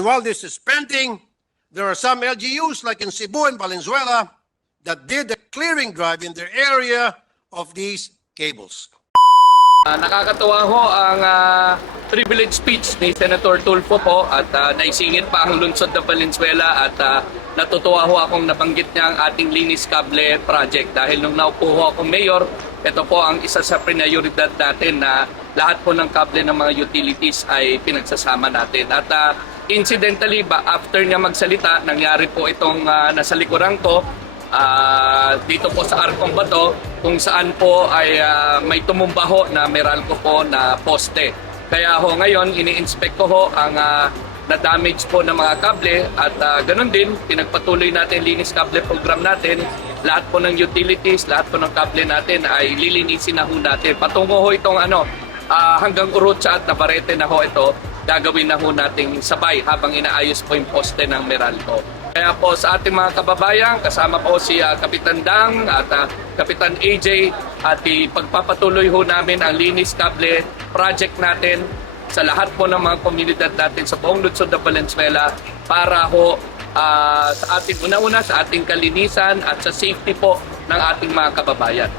While this is pending, there are some LGUs like in Cebu and Valenzuela that did the clearing drive in their area of these cables. Nakakatuwa ho ang privilege speech ni Senator Tulfo po at naisingit pa ang lungsod ng Valenzuela at natutuwa ho akong nabanggit niya ang ating linis kable project dahil nung naupo ho akong mayor, ito po ang isa sa prioridad natin na lahat po ng kable ng mga utilities ay pinagsasama natin. At incidentally ba after niya magsalita, nangyari po itong nasa likuran ko dito po sa Arcong Bato kung saan po ay may tumumba ho na Meralco po na poste. Kaya ho ngayon ini-inspect ko ho ang na-damage po ng mga kable at ganun din pinagpatuloy natin linis kable program natin. Lahat po ng utilities, lahat po ng kable natin ay lilinisin na ho natin. Patungo ho itong hanggang Urutsa at Navarrete na ho ito, gagawin na ho nating sabay habang inaayos po yung poste ng Meralco. Kaya po sa ating mga kababayan, kasama po si Kapitan Dang at Kapitan AJ at ipagpapatuloy ho namin ang linis kable project natin sa lahat po ng mga komunidad natin sa buong lungsod ng Valenzuela para ho sa ating una-una sa ating kalinisan at sa safety po ng ating mga kababayan.